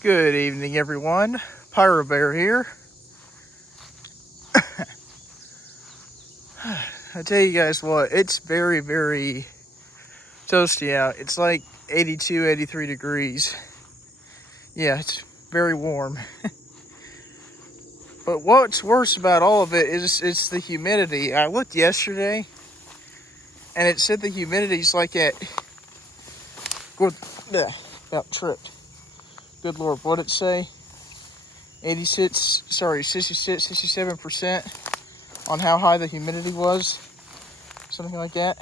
Good evening, everyone. Pyro Bear here. I tell you guys what, it's very, very toasty out. It's like 82, 83 degrees. Yeah, it's very warm. But what's worse about all of it is it's the humidity. I looked yesterday, and it said the humidity's like at... About tripped. Good Lord, what'd it say? 67% on how high the humidity was. Something like that.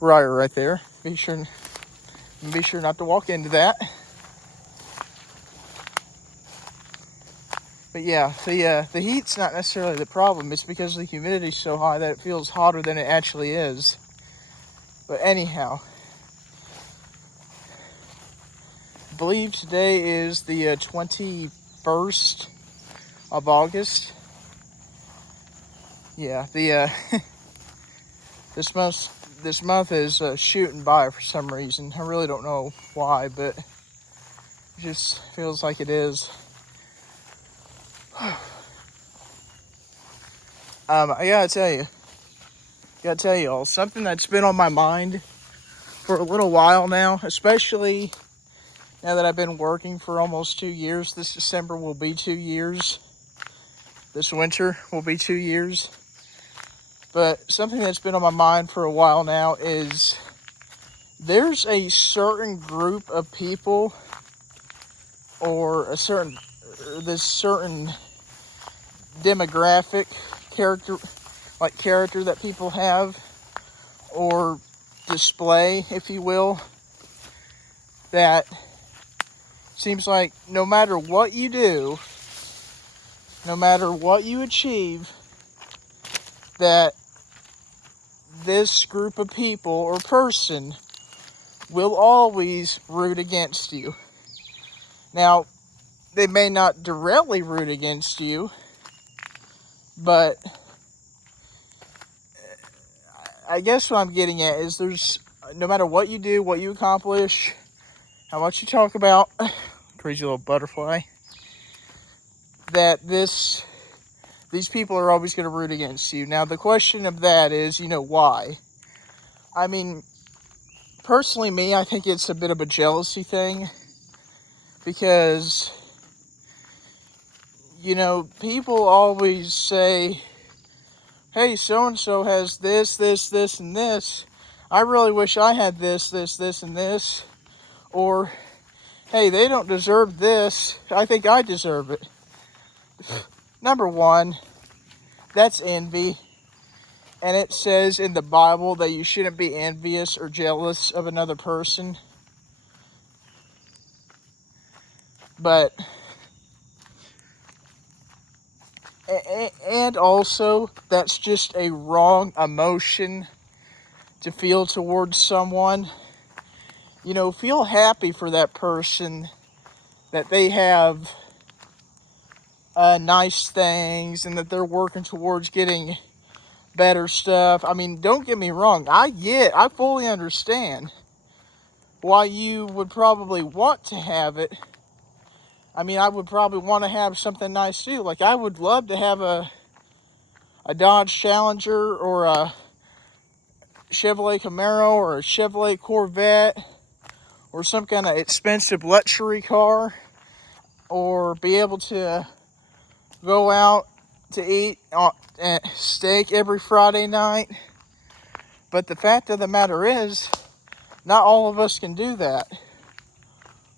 Briar right there. Be sure not to walk into that. But yeah, the heat's not necessarily the problem. It's because the humidity's so high that it feels hotter than it actually is. But anyhow, I believe today is the 21st of August. Yeah, this month is shooting by for some reason. I really don't know why, but it just feels like it is. I gotta tell you all, something that's been on my mind for a little while now, especially now that I've been working for almost 2 years. This December will be 2 years. This winter will be 2 years. But something that's been on my mind for a while now is there's a certain group of people or this certain demographic character that people have or display, if you will, that seems like no matter what you do, no matter what you achieve, that this group of people or person will always root against you. Now, they may not directly root against you, but I guess what I'm getting at is there's, no matter what you do, what you accomplish, how much you talk about, crazy little butterfly, that these people are always going to root against you. Now, the question of that is, why? I mean, personally, I think it's a bit of a jealousy thing, because, people always say, hey, so-and-so has this, and this. I really wish I had this, and this. Or, hey, they don't deserve this. I think I deserve it. Number one, that's envy. And it says in the Bible that you shouldn't be envious or jealous of another person. But, and also, that's just a wrong emotion to feel towards someone. Feel happy for that person, that they have nice things and that they're working towards getting better stuff. I mean, don't get me wrong. I fully understand why you would probably want to have it. I mean, I would probably want to have something nice too. Like, I would love to have a Dodge Challenger or a Chevrolet Camaro or a Chevrolet Corvette or some kind of expensive luxury car, or be able to go out to eat steak every Friday night. But the fact of the matter is, not all of us can do that.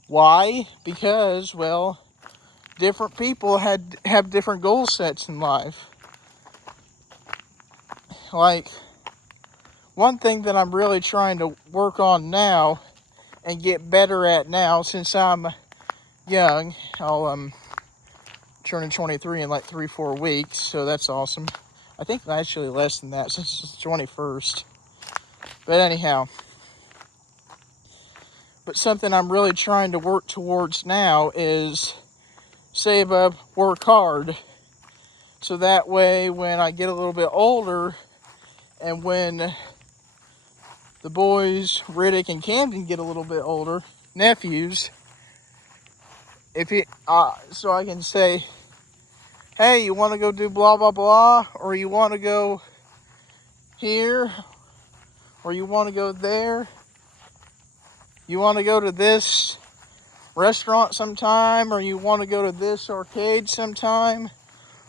Why? Because, well, different people have different goal sets in life. Like, one thing that I'm really trying to work on now and get better at now, since I'm young, I'll turning 23 in like 3-4 weeks, so that's awesome. I think actually less than that, since it's the 21st. But anyhow, something I'm really trying to work towards now is save up, work hard, so that way when I get a little bit older, and when the boys, Riddick and Camden, get a little bit older, nephews, if it, so I can say, hey, you want to go do blah, blah, blah, or you want to go here, or you want to go there, you want to go to this restaurant sometime, or you want to go to this arcade sometime,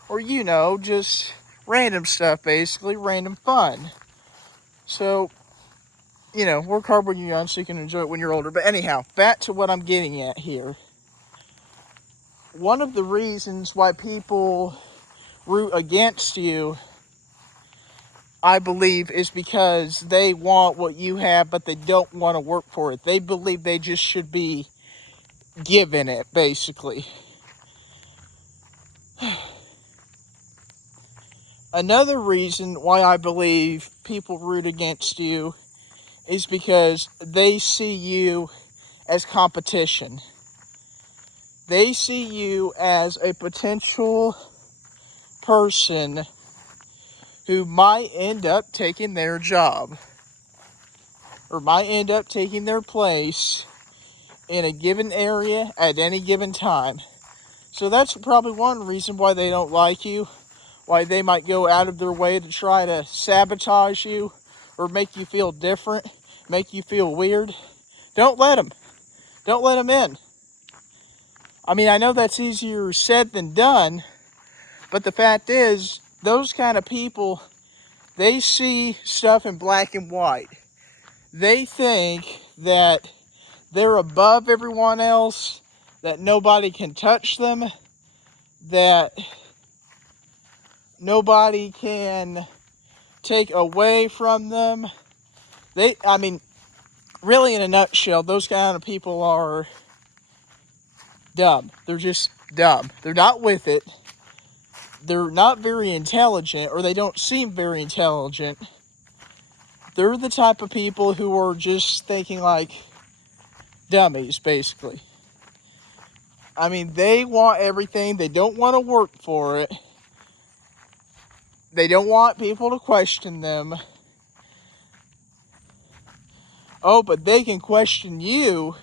or, you know, just random stuff, basically, random fun. So, you know, work hard when you're young so you can enjoy it when you're older. But anyhow, back to what I'm getting at here. One of the reasons why people root against you, I believe, is because they want what you have, but they don't want to work for it. They believe they just should be given it, basically. Another reason why I believe people root against you is because they see you as competition. They see you as a potential person who might end up taking their job or might end up taking their place in a given area at any given time. So that's probably one reason why they don't like you, why they might go out of their way to try to sabotage you or make you feel different, make you feel weird. Don't let them. Don't let them in. I mean, I know that's easier said than done, but the fact is, those kind of people, they see stuff in black and white. They think that they're above everyone else, that nobody can touch them, that nobody can take away from them. I mean, really in a nutshell, those kind of people are dumb. They're just dumb. They're not with it. They're not very intelligent, or they don't seem very intelligent. They're the type of people who are just thinking like dummies, basically. I mean, they want everything. They don't want to work for it. They don't want people to question them. Oh, but they can question you.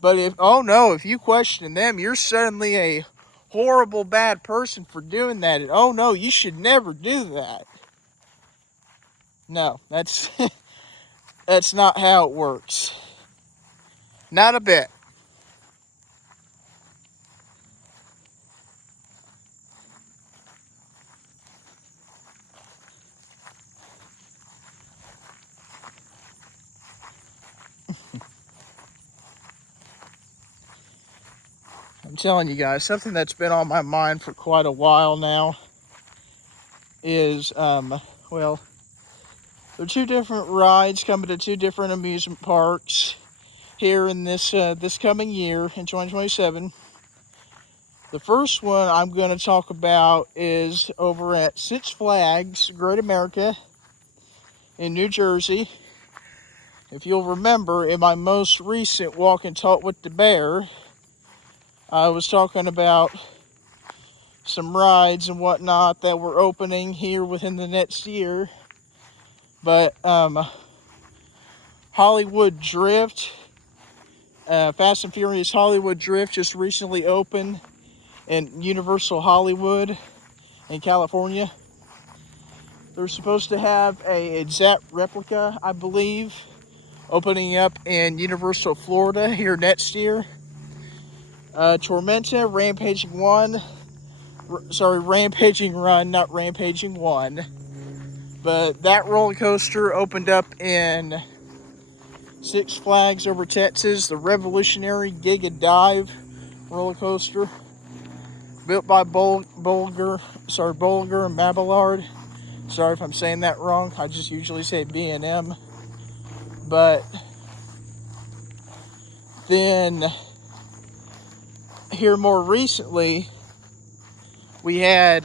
But if you question them, you're suddenly a horrible, bad person for doing that. And oh no, you should never do that. No, that's that's not how it works. Not a bit. I'm telling you guys, something that's been on my mind for quite a while now is, well, there are two different rides coming to two different amusement parks here in this coming year in 2027. The first one I'm going to talk about is over at Six Flags Great America in New Jersey. If you'll remember, in my most recent Walk and Talk with the Bear, I was talking about some rides and whatnot that were opening here within the next year. But Hollywood Drift, Fast and Furious Hollywood Drift just recently opened in Universal Hollywood in California. They're supposed to have a exact replica, I believe, opening up in Universal Florida here next year. Tormenta, Rampaging Run, not Rampaging 1. But that roller coaster opened up in Six Flags over Texas, the Revolutionary Giga Dive roller coaster, built by Bolger and Mabillard. Sorry if I'm saying that wrong. I just usually say B&M. But then here more recently, we had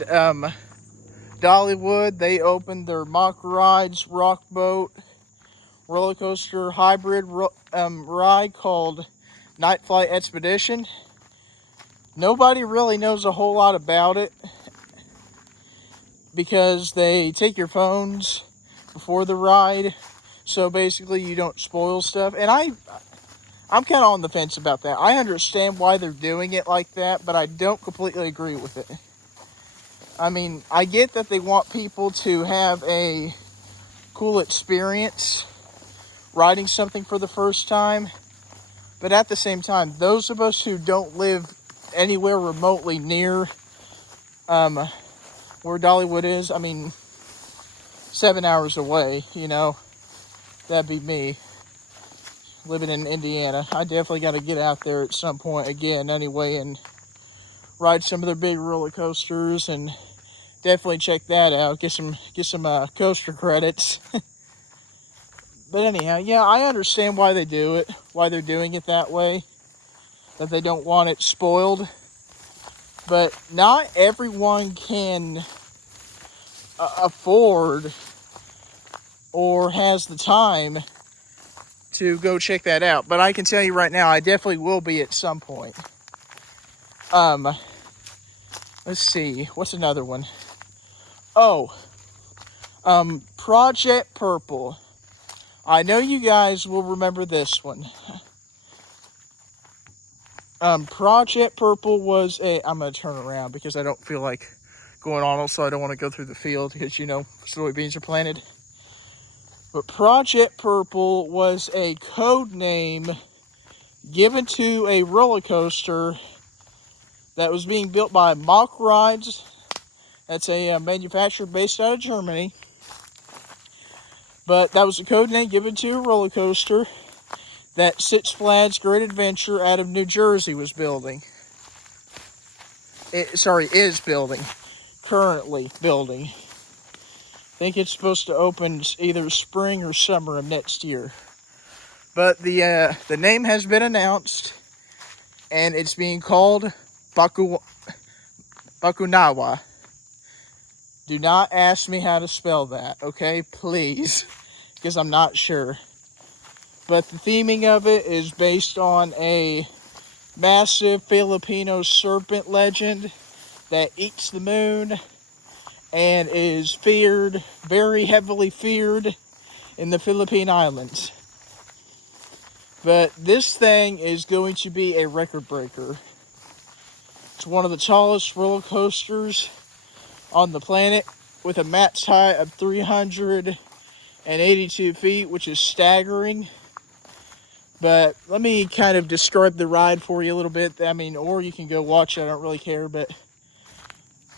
Dollywood. They opened their Mock Rides Rock Boat roller coaster hybrid ride called Night Flight Expedition. Nobody really knows a whole lot about it because they take your phones before the ride, so basically you don't spoil stuff. And I'm kind of on the fence about that. I understand why they're doing it like that, but I don't completely agree with it. I mean, I get that they want people to have a cool experience riding something for the first time, but at the same time, those of us who don't live anywhere remotely near where Dollywood is, I mean, 7 hours away, you know, that'd be me living in Indiana. I definitely got to get out there at some point again anyway and ride some of their big roller coasters and definitely check that out. Get some coaster credits. But anyhow, yeah, I understand why they do it, why they're doing it that way, that they don't want it spoiled. But not everyone can afford or has the time to go check that out. But I can tell you right now, I definitely will be at some point. Let's see, what's another one? Oh, Project Purple. I know you guys will remember this one. Project Purple was I'm going to turn around because I don't feel like going on. Also, I don't want to go through the field because, you know, soybeans are planted. But Project Purple was a code name given to a roller coaster that was being built by Mack Rides. That's a manufacturer based out of Germany. But that was a code name given to a roller coaster that Six Flags Great Adventure out of New Jersey was building. Is building. Currently building. I think it's supposed to open either spring or summer of next year. But the name has been announced, and it's being called Bakunawa. Do not ask me how to spell that, okay? Please, because I'm not sure. But the theming of it is based on a massive Filipino serpent legend that eats the moon and is feared, very heavily feared, in the Philippine Islands. But this thing is going to be a record breaker. It's one of the tallest roller coasters on the planet with a max height of 382 feet, which is staggering. But let me kind of describe the ride for you a little bit. I mean, or you can go watch it, I don't really care.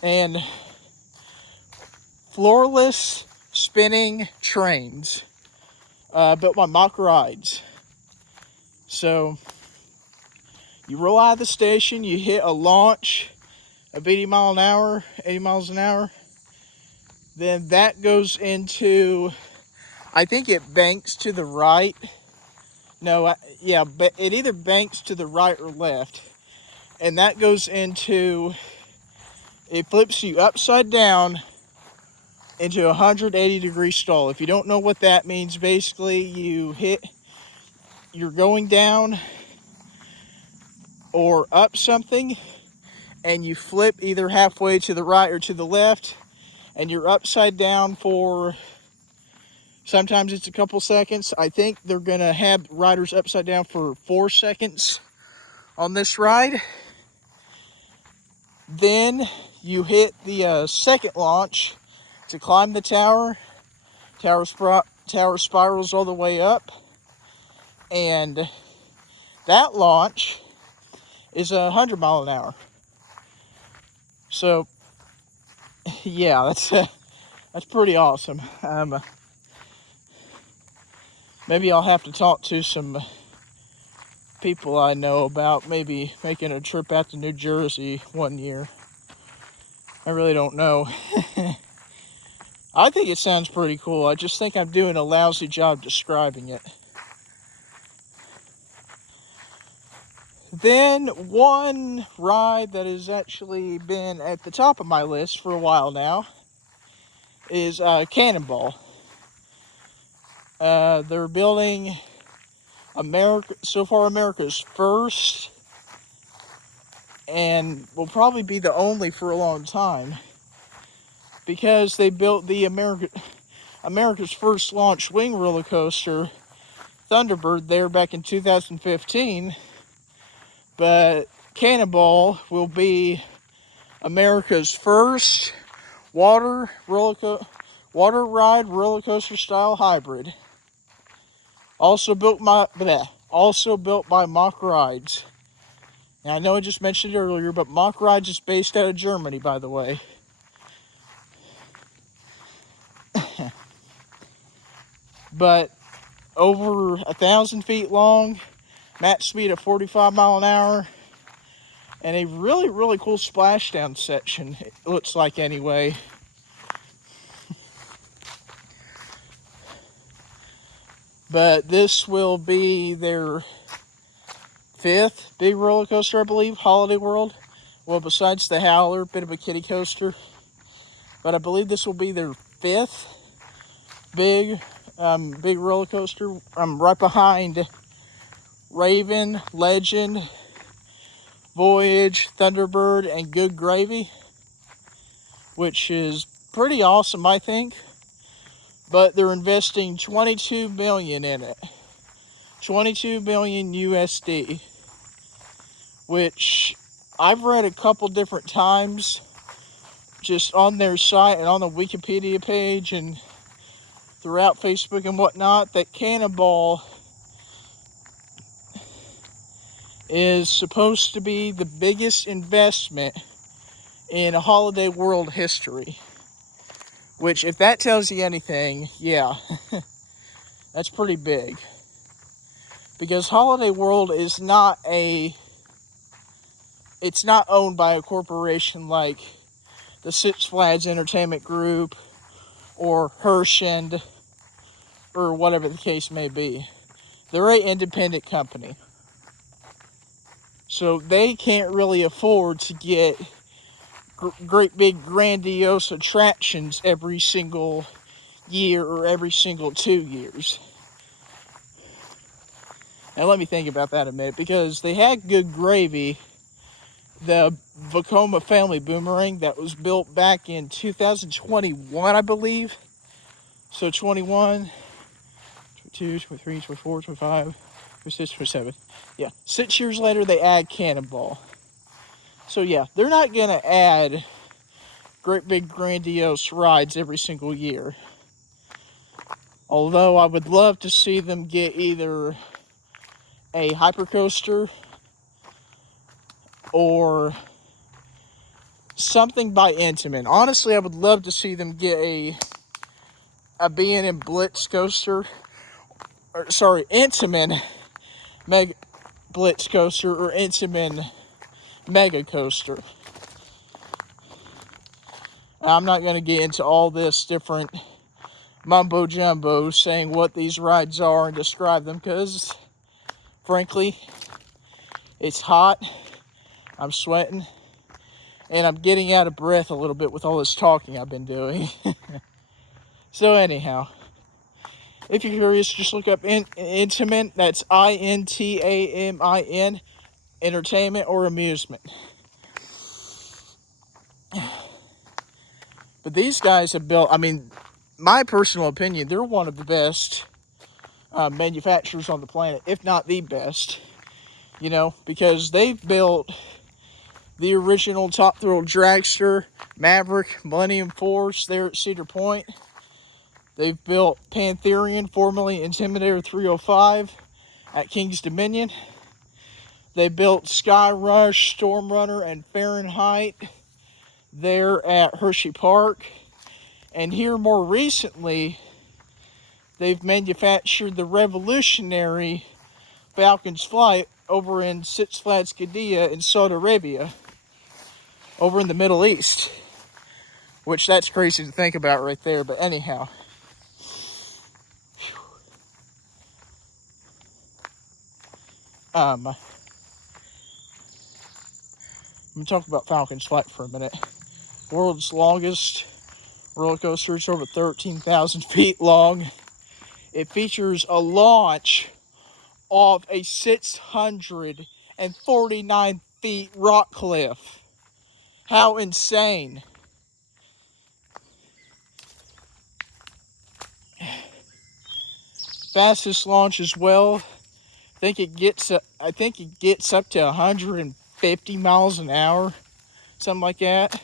And floorless spinning trains built by Mack Rides. So you roll out of the station, you hit a launch of 80 miles an hour. Then that goes into, I think it banks to the right. No, yeah, but it either banks to the right or left. And that goes into, it flips you upside down into a 180-degree stall. If you don't know what that means, basically you're going down or up something, and you flip either halfway to the right or to the left, and you're upside down for, sometimes it's a couple seconds. I think they're gonna have riders upside down for 4 seconds on this ride. Then you hit the second launch to climb the tower. Tower spirals all the way up, and that launch is 100 miles an hour. So yeah, that's pretty awesome. Maybe I'll have to talk to some people I know about maybe making a trip out to New Jersey one year. I really don't know. I think it sounds pretty cool. I just think I'm doing a lousy job describing it. Then one ride that has actually been at the top of my list for a while now is Cannonball. They're building America's first, and will probably be the only for a long time, because they built the America's first launch wing roller coaster Thunderbird there back in 2015, but Cannonball will be America's first water ride roller coaster style hybrid. Also built by Mack Rides. Now, I know I just mentioned it earlier, but Mack Rides is based out of Germany, by the way. But over 1,000 feet long, max speed of 45 mile an hour, and a really, really cool splashdown section, it looks like anyway. But this will be their 5th big roller coaster, I believe, Holiday World. Well, besides the Howler, bit of a kiddie coaster. But I believe this will be their 5th big roller coaster. Right behind Raven, Legend, Voyage, Thunderbird, and Good Gravy, which is pretty awesome, I think. But they're investing $22 million in it. 22 million USD, which I've read a couple different times just on their site and on the Wikipedia page and throughout Facebook and whatnot, that Cannonball is supposed to be the biggest investment in Holiday World history. Which, if that tells you anything, yeah, that's pretty big. Because Holiday World is not owned by a corporation like the Six Flags Entertainment Group or Herschend or whatever the case may be. They're an independent company. So they can't really afford to get great big grandiose attractions every single year or every single 2 years. Now let me think about that a minute, because they had Good Gravy, the Vekoma family boomerang that was built back in 2021, I believe. So 21, 22, 23, 24, 25, 26, 27. Yeah, 6 years later they add Cannonball. So yeah, they're not going to add great big grandiose rides every single year. Although I would love to see them get either a hypercoaster or something by Intamin. Honestly, I would love to see them get a B&M Blitz coaster. Intamin Mega Blitz coaster or Intamin Mega coaster. I'm not going to get into all this different mumbo jumbo saying what these rides are and describe them, because frankly, it's hot, I'm sweating, and I'm getting out of breath a little bit with all this talking I've been doing. So anyhow, if you're curious, just look up Intamin. That's INTAMIN, entertainment or amusement. But these guys have built, I mean, my personal opinion, they're one of the best manufacturers on the planet, if not the best. You know, because they've built the original Top Thrill Dragster, Maverick, Millennium Force there at Cedar Point. They've built Pantherian, formerly Intimidator 305, at King's Dominion. They built Sky Rush, Storm Runner, and Fahrenheit there at Hershey Park. And here more recently, they've manufactured the revolutionary Falcon's Flight over in Six Flags Qiddiya in Saudi Arabia, over in the Middle East. Which, that's crazy to think about right there, but anyhow. I'm going to talk about Falcon's Flight for a minute. World's longest roller coaster. It's over 13,000 feet long. It features a launch off a 649 feet rock cliff. How insane. Fastest launch as well. I think it gets up to 150 miles an hour, something like that.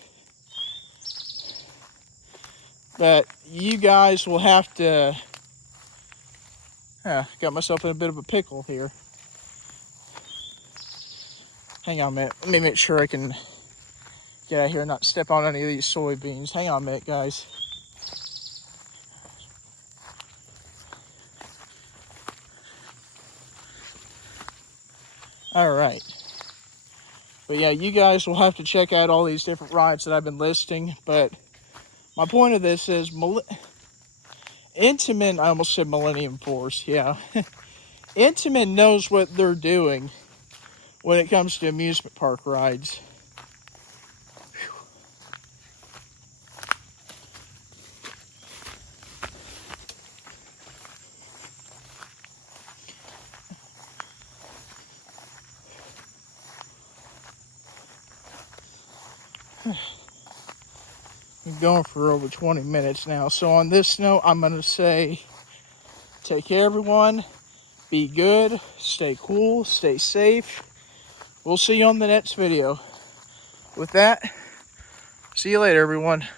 But you guys will have to. Got myself in a bit of a pickle here. Hang on a minute. Let me make sure I can get out of here and not step on any of these soybeans. Hang on a minute, guys. All right. But yeah, you guys will have to check out all these different rides that I've been listing. But my point of this is Intamin, I almost said Millennium Force, yeah. Intamin knows what they're doing when it comes to amusement park rides. I'm going for over 20 minutes now. So on this note, I'm going to say, take care, everyone. Be good. Stay cool. Stay safe. We'll see you on the next video. With that, see you later, everyone.